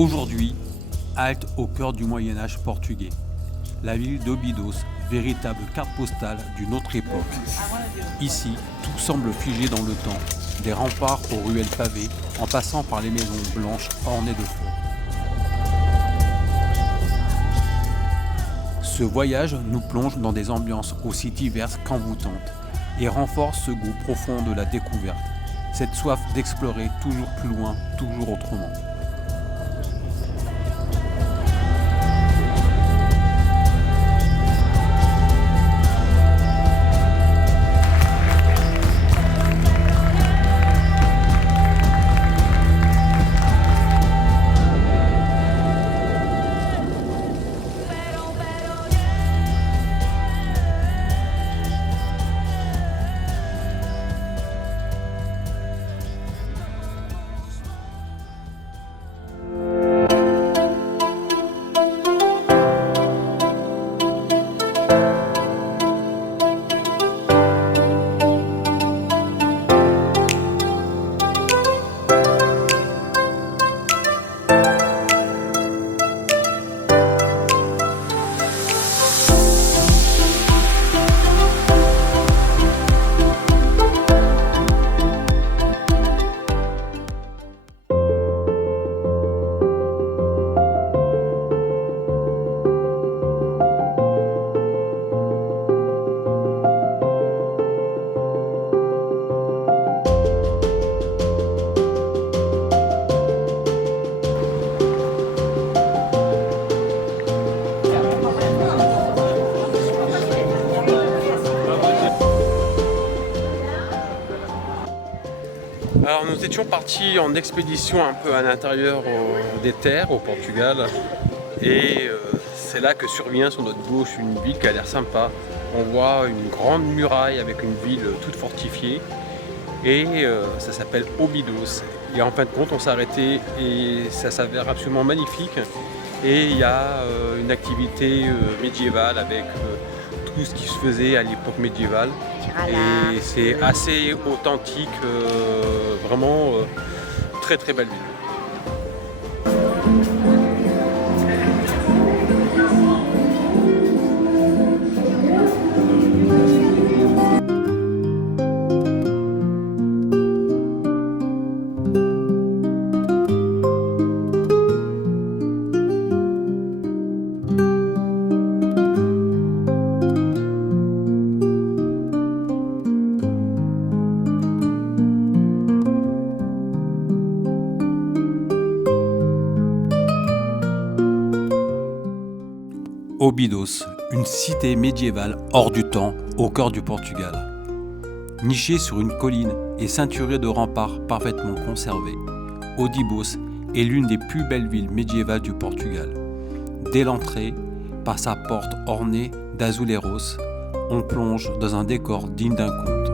Aujourd'hui, halte au cœur du Moyen-Âge portugais. La ville d'Óbidos, véritable carte postale d'une autre époque. Ici, tout semble figé dans le temps, des remparts aux ruelles pavées, en passant par les maisons blanches ornées de fleurs. Ce voyage nous plonge dans des ambiances aussi diverses qu'envoûtantes et renforce ce goût profond de la découverte, cette soif d'explorer toujours plus loin, toujours autrement. Alors nous étions partis en expédition un peu à l'intérieur des terres au Portugal et c'est là que survient sur notre gauche une ville qui a l'air sympa. On voit une grande muraille avec une ville toute fortifiée et ça s'appelle Óbidos. Et en fin de compte on s'est arrêté et ça s'avère absolument magnifique et il y a une activité médiévale avec tout ce qui se faisait à l'époque médiévale. Et c'est assez authentique, vraiment très très belle ville. Óbidos, une cité médiévale hors du temps, au cœur du Portugal. Nichée sur une colline et ceinturée de remparts parfaitement conservés, Óbidos est l'une des plus belles villes médiévales du Portugal. Dès l'entrée, par sa porte ornée d'azuleros, on plonge dans un décor digne d'un conte.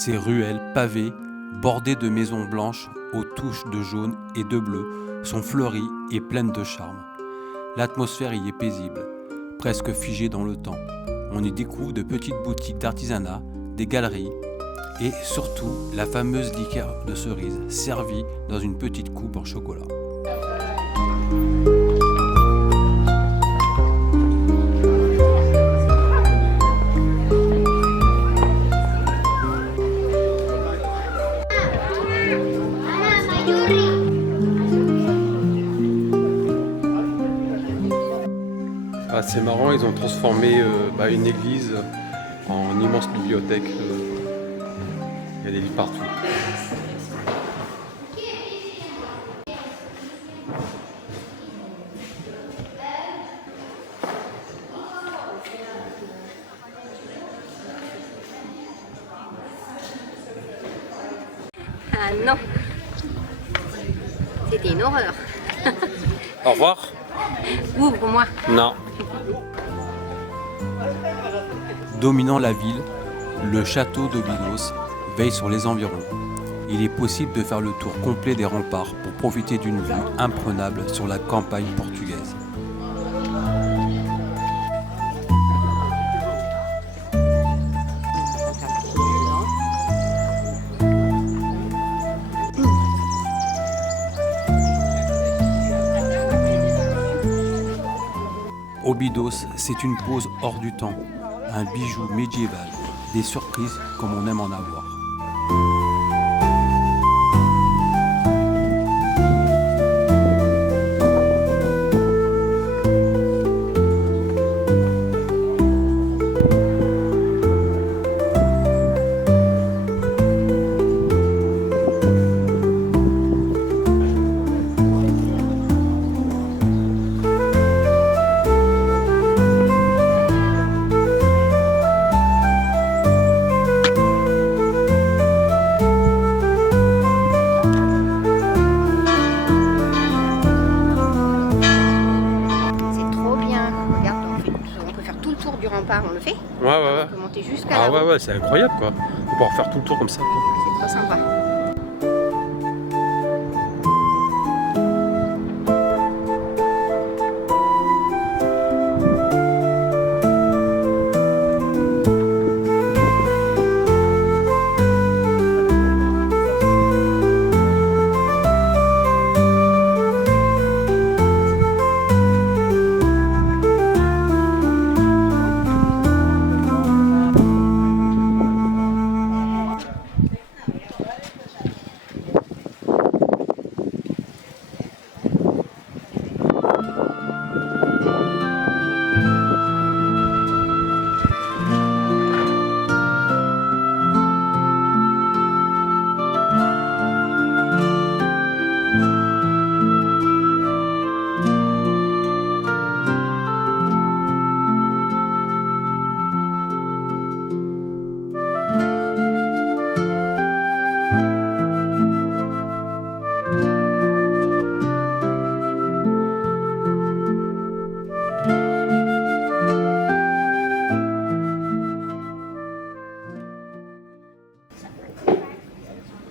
Ces ruelles pavées, bordées de maisons blanches aux touches de jaune et de bleu, sont fleuries et pleines de charme. L'atmosphère y est paisible, presque figée dans le temps. On y découvre de petites boutiques d'artisanat, des galeries et surtout la fameuse liqueur de cerise servie dans une petite coupe en chocolat. Ah, c'est marrant, ils ont transformé une église en immense bibliothèque. Il y a des livres partout. Ah non, c'était une horreur. Au revoir. Ouvre-moi. Non. Dominant la ville, le château d'Óbidos veille sur les environs. il est possible de faire le tour complet des remparts pour profiter d'une vue imprenable sur la campagne portugaise. Óbidos, c'est une pose hors du temps, un bijou médiéval, des surprises comme on aime en avoir. On le fait. Ouais. On peut monter jusqu'à Ah là-haut. ouais, c'est incroyable quoi. On va pouvoir faire tout le tour comme ça. C'est trop sympa.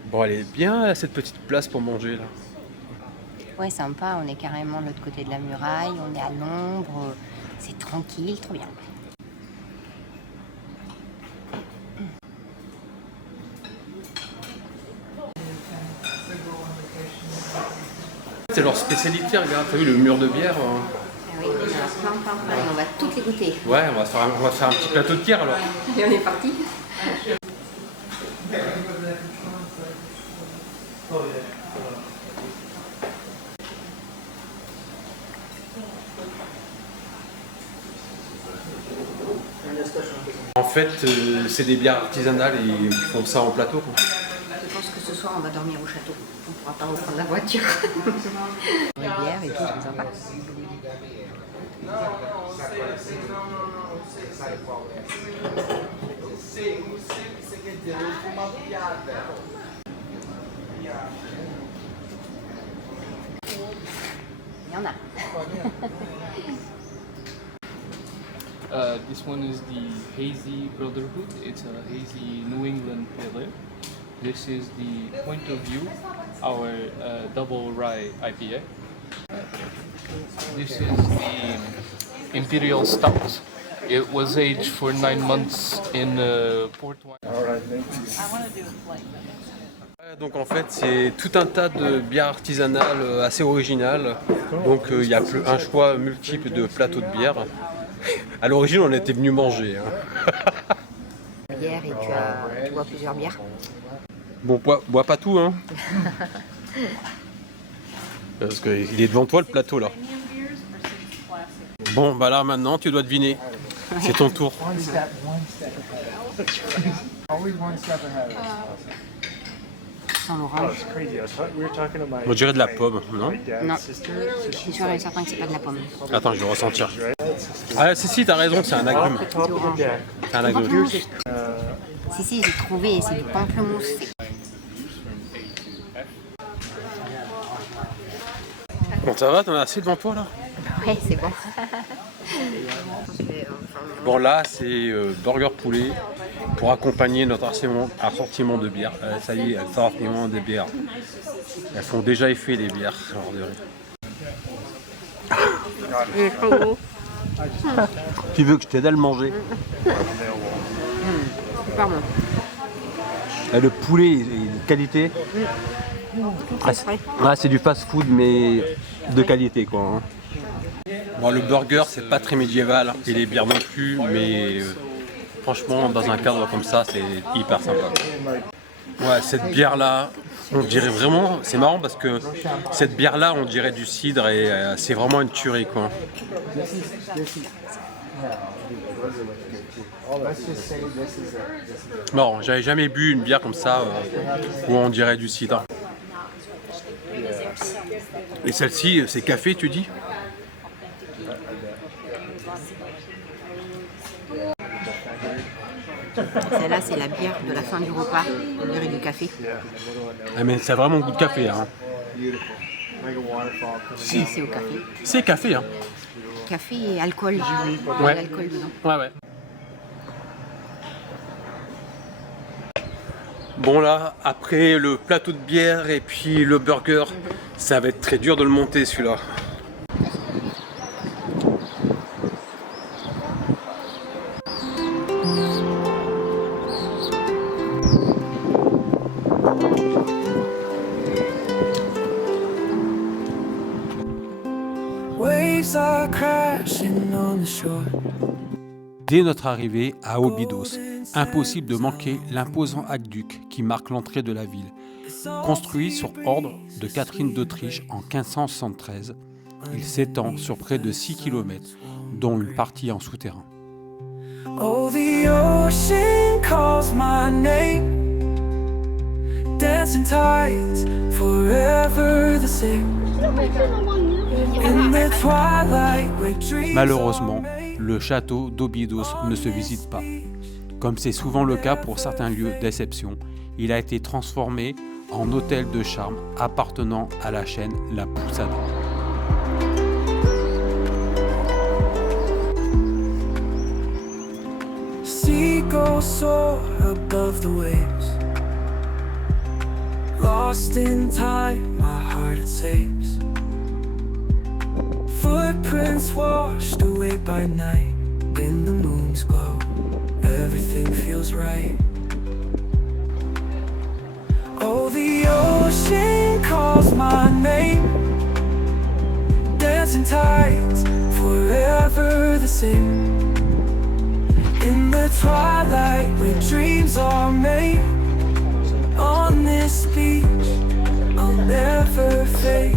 Bon, elle est bien cette petite place pour manger là. Ouais, sympa. On est carrément de l'autre côté de la muraille. On est à l'ombre. C'est tranquille, trop bien. C'est leur spécialité, regarde, t'as vu le mur de bière Ah oui, il y en a plein. On va toutes les goûter. Ouais, on va faire un petit plateau de bière alors. Et on est parti. En fait, c'est des bières artisanales et ils font ça en plateau. Quoi. Je pense que ce soir, on va dormir au château. On pourra pas reprendre la voiture. Les bières et tout, c'est sympa. Il y en a. This one is the Hazy Brotherhood. It's a hazy New England pale ale. This is the Point of View, our double rye IPA. This is the Imperial Stout. It was aged for 9 months in port wine. Donc en fait, c'est tout un tas de bières artisanales assez originales. Donc il y a un choix multiple de plateaux de bière. À l'origine, on était venu manger. Bière et tu bois plusieurs bières. Bon, bois pas tout, hein. Parce qu'il est devant toi le plateau là. Bon, bah là maintenant, tu dois deviner. C'est ton tour. Sans l'orange. On dirait de la pomme, non? Non, je suis sûr et certain que c'est pas de la pomme. Attends, je vais ressentir. Ah si, t'as raison, c'est un agrume. C'est orange. C'est un agrume. Si, j'ai trouvé, c'est du pamplemousse. Bon, ça va, t'en as assez devant toi là? Ouais, c'est bon. Bon là, c'est burger poulet pour accompagner notre assortiment de bières. Ça y est, assortiment de bières. Elles font déjà effet les bières. Tu veux que je t'aide à le manger? Pardon. Le poulet est de qualité. C'est du fast-food mais de qualité quoi. Hein. Bon, le burger c'est pas très médiéval et les bières non plus, mais franchement dans un cadre comme ça c'est hyper sympa. Ouais, cette bière là, on dirait vraiment, c'est marrant parce que cette bière là on dirait du cidre et c'est vraiment une tuerie quoi. Non, j'avais jamais bu une bière comme ça où on dirait du cidre. Et celle-ci, c'est café, tu dis? Celle-là, c'est la bière de la fin du repas. On dirait du café. Ah, mais ça a vraiment goût de café. Hein. Si, c'est au café. C'est café. Hein. Café et alcool. Il y a Ouais. l'alcool dedans. Ouais. Bon là, après le plateau de bière et puis le burger, ça va être très dur de le monter celui-là. Waves are crashing on the shore. Dès notre arrivée à Óbidos, impossible de manquer l'imposant aqueduc qui marque l'entrée de la ville. Construit sur ordre de Catherine d'Autriche en 1573, il s'étend sur près de 6 km, dont une partie en souterrain. Oh, the ocean calls my name. Dancing tides, forever the same. In the twilight, where dreams Malheureusement, le château d'Óbidos ne se visite pas. Comme c'est souvent le cas pour certains lieux d'exception, il a été transformé en hôtel de charme appartenant à la chaîne La Pousada. seagulls soar above the waves. Lost in time, my heart it saves. Footprints washed away by night. In the moon's glow, everything feels right. Oh, the ocean calls my name. Dancing tides, forever the same. In the twilight, where dreams are made. On this beach, I'll never fade.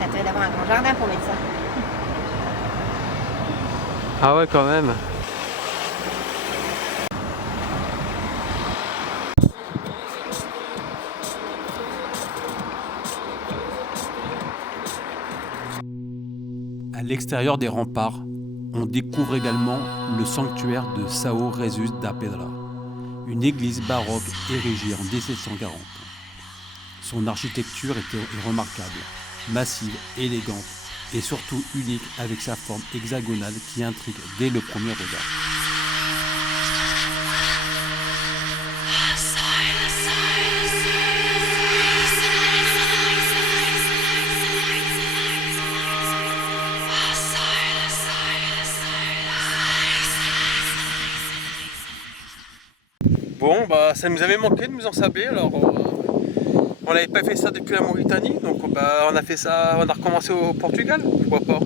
T'as d'avoir un grand jardin pour mettre ça. Ah ouais quand même. À l'extérieur des remparts, on découvre également le sanctuaire de São Jesus da Pedra, une église baroque érigée en 1740. Son architecture est remarquable, massive, élégante et surtout unique avec sa forme hexagonale qui intrigue dès le premier regard. Bon bah ça nous avait manqué de nous en saber, alors on n'avait pas fait ça depuis la Mauritanie, donc bah, on a fait ça, on a recommencé au Portugal, pourquoi pas.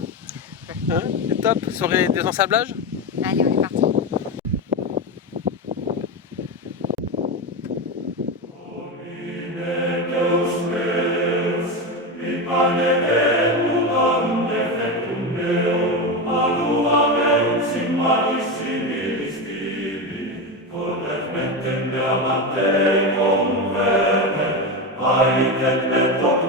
Hein, c'est top, ça aurait des ensablages. Allez, on est parti. Aiket et tot